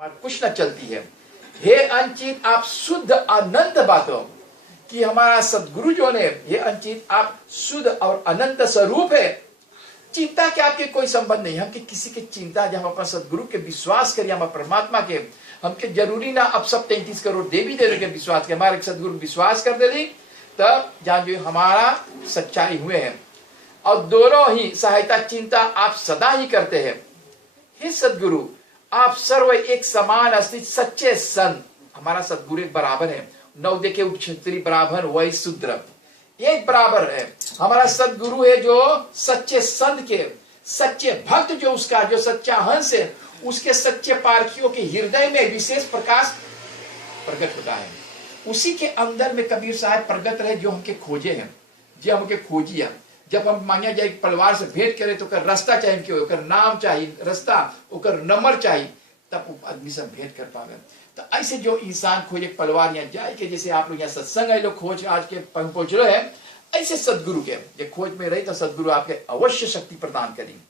और कुछ न चलती है। हे अनचित आप शुद्ध अनंत बातों कि हमारा सदगुरु जो ने, हे अनचित आप शुद्ध और अनंत स्वरूप है। चिंता के आपके कोई संबंध नहीं, हम किसी के चिंता, जब हम अपना सदगुरु के विश्वास करिए, हम परमात्मा के, हमके जरूरी ना अब सब 33 करोड़ देवी देवी के विश्वास के, हमारे सदगुरु विश्वास कर दे तब जहां जो हमारा सच्चाई हुए हैं। और दोनों ही सहायता चिंता आप सदा ही करते हैं। हे सदगुरु आप सर्व एक समान अस्तित्व सच्चे संत, हमारा सदगुरु एक बराबर है। नौ देखे क्षत्रिय बराबर वही शूद्र एक बराबर है। हमारा सदगुरु है जो सच्चे संत के, सच्चे भक्त जो उसका जो सच्चा हंस है, उसके सच्चे पारखियों के हृदय में विशेष प्रकाश प्रकट होता है। उसी के अंदर में कबीर साहब प्रगट रहे जो हमके खोजे हैं, जो हमके खोजिया। जब हम मांगे जाए परिवार से भेंट करे तो कर रास्ता चाहिए, क्यों कर नाम चाहिए, रास्ता ओकर नंबर चाहिए, तब आदमी सब भेंट कर पावे। तो ऐसे जो इंसान खोजे परिवार यहाँ जाए के, जैसे आप लोग यहाँ सत्संग है लोग खोज आज के पहुंच रहे हैं, ऐसे सदगुरु के ये खोज में रही तो सदगुरु आपके अवश्य शक्ति प्रदान करेंगे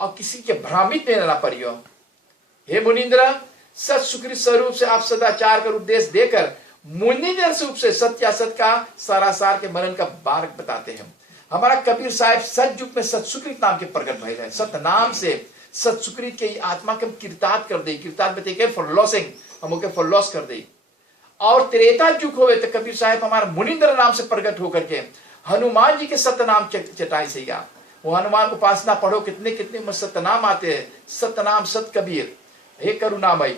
और किसी के भ्रामित नहीं रहना परियो। हे मुनिंद्र सत सुकृत स्वरूप से आप सदाचार का उपदेश देकर मुनिंद्र स्वरूप से सत्य असत का सारासार के मनन का बारक बताते हैं। हमारा कबीर साहब सत युग में सतसुकृत नाम के प्रकट भय है। सत नाम से सतसुकृत के आत्मा के हम किरताद कर दे, किरताद में फॉर लॉसिंग हम फॉर लॉस कर दे। और त्रेता युग हुए तो कबीर साहब हमारा मुनिंद्र नाम से प्रकट होकर के हनुमान जी के सतनाम चटाई से गया। वो हनुमान उपासना पढ़ो, कितने कितने सतनाम आते हैं, सतनाम सत कबीर हे करुणामय।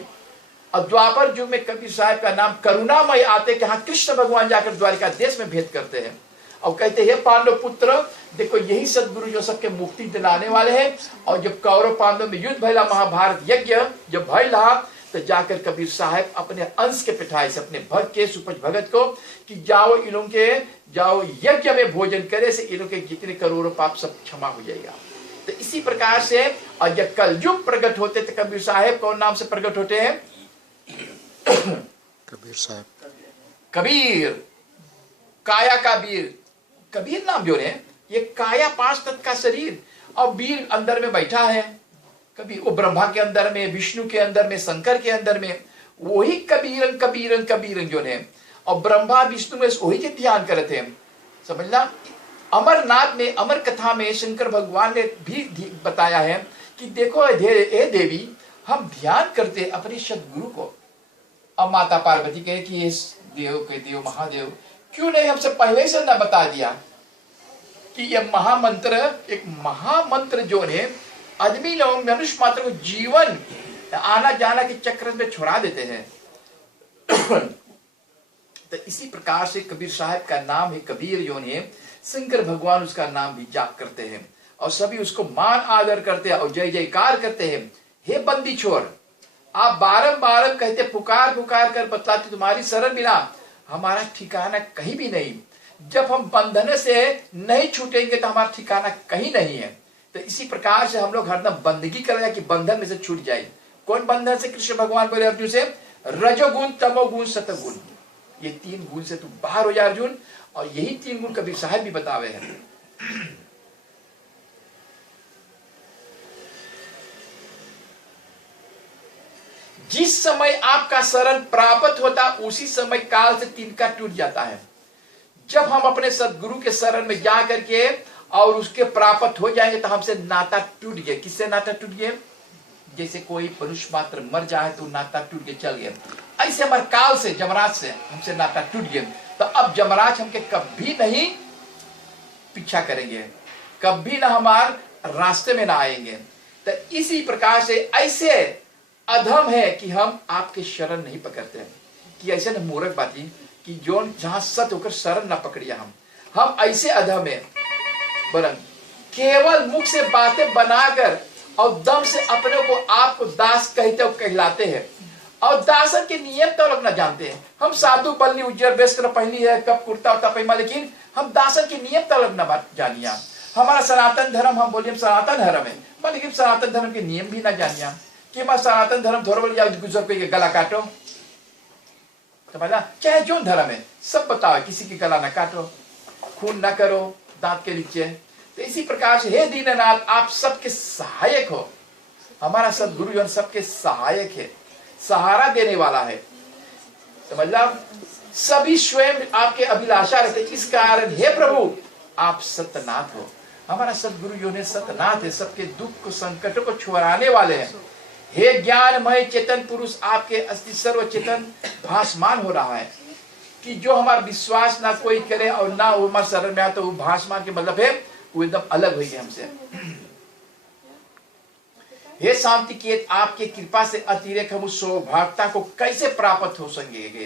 और द्वापर युग में कबीर साहब का नाम करुणामय आते कि हाँ कृष्ण भगवान जाकर द्वारिका देश में भेंट करते हैं और कहते हैं पांडव पुत्र देखो यही सदगुरु जो सबके मुक्ति दिलाने वाले हैं। और जब कौरव पांडव में युद्ध भैला, महाभारत यज्ञ जब भैला, तो जाकर कबीर साहब अपने अंश के पिठाई से अपने भक्त के सुपज भगत को कि जाओ इन लोगों के जाओ यज्ञ में भोजन करे से इन लोगों के जितने करोड़ों पाप सब क्षमा हो जाएगा। तो इसी प्रकार से और जब कलयुग प्रकट होते तो कबीर साहब कौन नाम से प्रकट होते हैं? कबीर साहब, कबीर काया का वीर, कबीर नाम जो है ये काया 5 तत्व का शरीर और वीर अंदर में बैठा है। कबीर वो ब्रह्मा के अंदर में, विष्णु के अंदर में, शंकर के अंदर में, वही कबीरन कबीरन कबीरन जो है। और ब्रह्मा विष्णु में वही के ध्यान करते हैं, समझना। अमरनाथ में अमर कथा में शंकर भगवान ने भी बताया है कि देखो ए देवी हम ध्यान करते अपने सदगुरु को। अब माता पार्वती कहे कि इस देव के देव महादेव क्यों नहीं हमसे पहले से न बता दिया कि यह महामंत्र एक महामंत्र जो है आदमी लोग मनुष्य मात्र को जीवन आना जाना के चक्र में छुड़ा देते हैं। तो इसी प्रकार से कबीर साहब का नाम है कबीर जो है, शंकर भगवान उसका नाम भी जाप करते हैं और सभी उसको मान आदर करते हैं और जय जयकार करते हैं। हे बंदी छोर आप बारंबार कहते पुकार पुकार कर बतलाते तुम्हारी शरण बिना हमारा ठिकाना कहीं भी नहीं। जब हम बंधन से नहीं छूटेंगे तो हमारा ठिकाना कहीं नहीं है। तो इसी प्रकार से हम लोग हरदम बंदगी करें कि बंधन में से छूट जाए। कौन बंधन से? कृष्ण भगवान बोले अर्जुन से रजोगुण तमोगुण सतगुण, ये 3 गुण से तू बाहर हो जा अर्जुन। और यही 3 गुण कबीर साहब भी बतावे हैं। जिस समय आपका शरण प्राप्त होता उसी समय काल से तिनका टूट जाता है। जब हम अपने सदगुरु के शरण में जा करके और उसके प्राप्त हो जाएंगे तो हमसे नाता टूट गया। किससे नाता टूट गया? जैसे कोई मनुष्य मात्र मर जाए तो नाता टूट के चल गया, ऐसे हमारे काल से जमराज से हमसे नाता टूट गया। तो अब जमराज हमके कभी नहीं पीछा करेंगे, कभी ना हमारे रास्ते में ना आएंगे। तो इसी प्रकार से ऐसे अधम है कि हम आपके शरण नहीं पकड़ते हैं कि ऐसे न मूर्ख बाती कि जो जहां सत होकर शरण न पकड़िया। हम ऐसे अधम है वरन केवल मुख से बातें बनाकर और दम से अपने को आपको दास कहते और कहलाते हैं और दासन के नियम तो लोग न जानते हैं। हम साधु बल्ली उज्जर वस्त्र पहनी है, कब कुर्ता उर्ता पहना, लेकिन हम दासन के नियम तो लोग न जानिया। हमारा सनातन धर्म हम बोलिए सनातन धर्म है, लेकिन सनातन धर्म के नियम भी न जानिया कि हमारा सनातन धर्म धर्म या गुजर पे गला काटो, समझना। चाहे जो धर्म है सब बताओ, किसी की गला न काटो, खून न करो दांत के नीचे। तो इसी प्रकार से हे दीननाथ आप सबके सहायक हो। हमारा सदगुरु जो सबके सहायक है, सहारा देने वाला है। समझला? सभी स्वयं आपके अभिलाषा रहते, इस कारण हे प्रभु आप सत्यनाथ हो। हमारा सदगुरु जो है सत्यनाथ है, सबके दुख को संकटों को छुड़ाने वाले हैं। हे ज्ञानमय चेतन पुरुष, आपके अस्थि सर्व चेतन भासमान हो रहा है कि जो हमारा विश्वास ना कोई करे और ना वो हमारे शरण में आए, तो वो भासमान के मतलब है वो एकदम अलग हुई है हमसे। हे शांति के आपके कृपा से अतिरेक हम उस सौभाग्यता को कैसे प्राप्त हो सकेंगे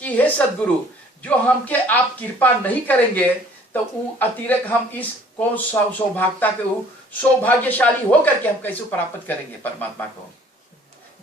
कि हे सदगुरु जो हमके आप कृपा नहीं करेंगे तो वो अतिरेक हम इस कौन सौभाग्यता के सौभाग्यशाली होकर के हम कैसे प्राप्त करेंगे परमात्मा को।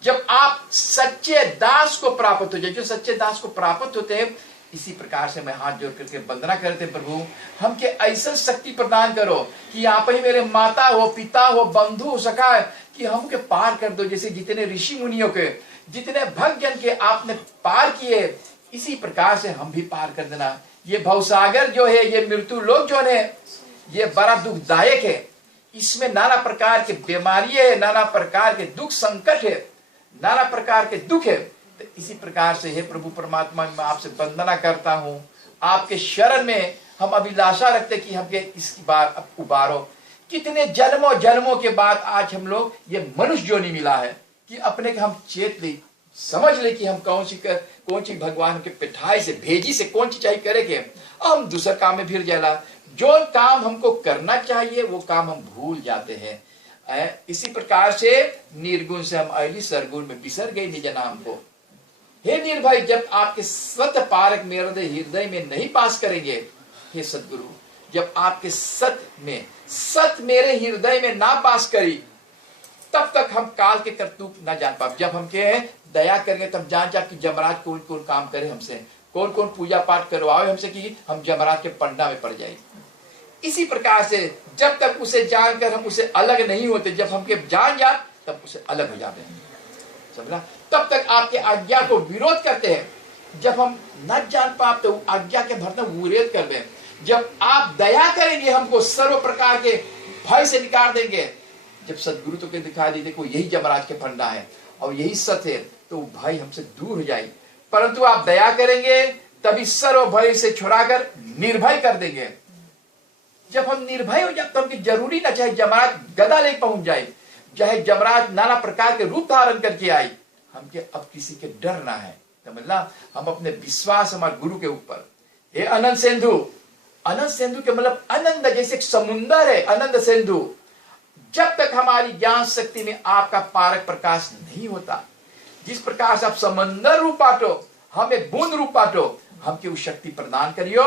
जब आप सच्चे दास को प्राप्त हो जाए, जो सच्चे दास को प्राप्त होते हैं, इसी प्रकार से मैं हाथ जोड़ करके वंदना करते प्रभु हमके ऐसा शक्ति प्रदान करो कि आप ही मेरे माता हो, पिता हो, बंधु हो, सखा है कि हमके पार कर दो। जैसे जितने ऋषि मुनियों के, जितने भक्तजन के आपने पार किए, इसी प्रकार से हम भी पार कर देना। ये भवसागर जो है, ये मृत्यु लोक जो है, ये बड़ा दुखदायक है। इसमें नाना प्रकार के बीमारी है, नाना प्रकार के दुख संकट है, नाना प्रकार के दुख है। तो इसी प्रकार से हे प्रभु परमात्मा मैं आपसे वंदना करता हूं, आपके शरण में हम अभिलाषा रखते कि हमके इसकी बार अब उबारो। कितने जन्मों जन्मों के बाद आज हम लोग ये मनुष्य जोनी मिला है कि अपने हम चेत ले, समझ ले कि हम कौन सी भगवान के पिठाई से भेजी से कौन सी चाहिए करे के हम दूसरा काम में फिर जाला। जो काम हमको करना चाहिए वो काम हम भूल जाते हैं। इसी प्रकार से निर्गुण से हम अली सरगुण में बिसर गए निज नाम को। हे निर्भय जब आपके सत्य पारक मेरे हृदय में नहीं पास करेंगे, हे सदगुरु जब आपके सत्य मेरे हृदय में ना पास करी, तब तक हम काल के करतूत ना जान पाए। जब हम के दया करेंगे तब जान जा कि जमराज कौन कौन काम करे हमसे, कौन कौन पूजा पाठ करवाए हमसे कि हम जमराज के पंडा में पड़ जाए। इसी प्रकार से जब तक उसे जानकर हम उसे अलग नहीं होते, जब हमके जान जात तब उसे अलग हो जाते हैं। समझा? तब तक आपके आज्ञा को विरोध करते हैं। जब हम न जान पाते तो आज्ञा के भरना विरोध कर दें। जब आप दया करेंगे हमको सर्व प्रकार के भय से निकाल देंगे। जब सदगुरु तो के दिखाई दे देखो यही जमराज के फंडा है और यही सत्य है, तो भय हमसे दूर हो जाए। परंतु आप दया करेंगे तभी सर्व भय से छुड़ाकर निर्भय कर देंगे। जब हम निर्भय हो जाए तो हमकी जरूरी ना चाहे जमराज गदा ले पहुंच जाए, चाहे जमराज नाना प्रकार के रूप धारण करके आए, हमके अब किसी के डर ना है। समझना? हम अपने विश्वास हमारे गुरु के ऊपर। ये अनंत सिंधु, अनंत सिंधु के मतलब आनंद जैसे एक समुंदर है, अनंत सिंधु। जब तक हमारी ज्ञान शक्ति में आपका पारक प्रकाश नहीं होता, जिस प्रकार से आप समंदर रूप बांटो, हमें बूंद रूप बांटो, हमके उस शक्ति प्रदान करियो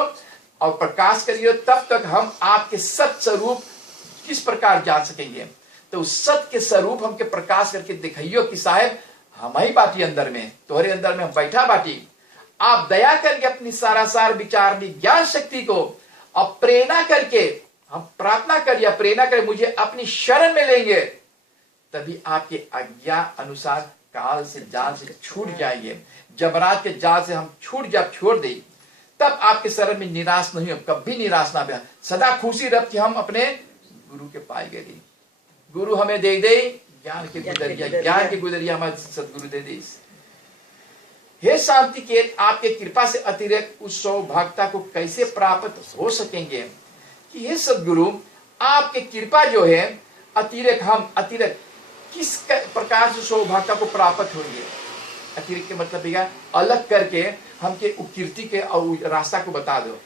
और प्रकाश करियो, तब तक हम आपके सत्य स्वरूप किस प्रकार जान सकेंगे। तो उस सत्य के स्वरूप हमके प्रकाश करके दिखाइयो कि साहेब हम ही बाटी अंदर में, तुम्हारे अंदर में हम बैठा बाटी। आप दया करके अपनी सारासार विचारनी ज्ञान शक्ति को अब प्रेरणा करके हम प्रार्थना करिए, प्रेरणा करें मुझे अपनी शरण में लेंगे, तभी आपके आज्ञा अनुसार काल से जाल से छूट जाएंगे। जमराज के जाल से हम जब छोड़ दें, तब आपके शरण में निराश नहीं हो, कभी निराश ना हो, सदा खुशी रख कि हम अपने गुरु के पाए गए। गुरु हमें दे दे ज्ञान के गुदरिया, ज्ञान के गुदरिया हमारे सदगुरु दे दे। हे शांति के आपके कृपा से अतिरिक्त उस सौभाग्यता को कैसे प्राप्त हो सकेंगे कि हे सदगुरु आपके कृपा जो है अतिरिक्त किस प्रकार से सौभाग्यता को प्राप्त होंगे। अतिरिक्त के मतलब है अलग करके हमके उपकीर्ति के और रास्ता को बता दो,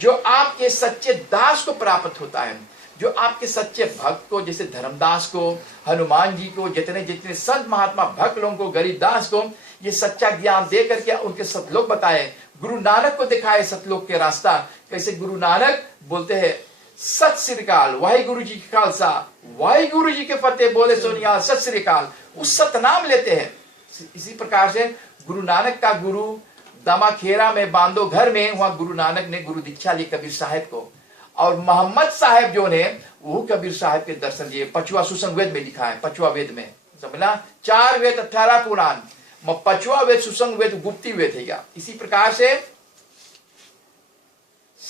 जो आपके सच्चे दास को प्राप्त होता है, जो आपके सच्चे भक्त को, जैसे धर्मदास को, हनुमान जी को, जितने जितने संत महात्मा भक्त लोगों को, गरीबदास को ये सच्चा ज्ञान दे करके उनके सतलोक बताए। गुरु नानक को दिखाए सतलोक के रास्ता। कैसे गुरु नानक बोलते हैं सत श्री अकाल, वाहे गुरु जी की खालसा, वाहे गुरु जी के फतेह, बोले सोनिया सत श्री अकाल, उस सतनाम लेते हैं। इसी प्रकार से गुरु नानक का गुरु दामाखेरा में बांधो घर में, वहां गुरु नानक ने गुरु दीक्षा ली कबीर साहब को, और मोहम्मद साहब जो ने वो कबीर साहब के दर्शन दिए। पचवा सुसंग वेद में लिखा है, पचवा वेद में समझना, 4 वेद 18 पुराण, 5वां वेद सुसंग वेद गुप्ती वेद है। इसी प्रकार से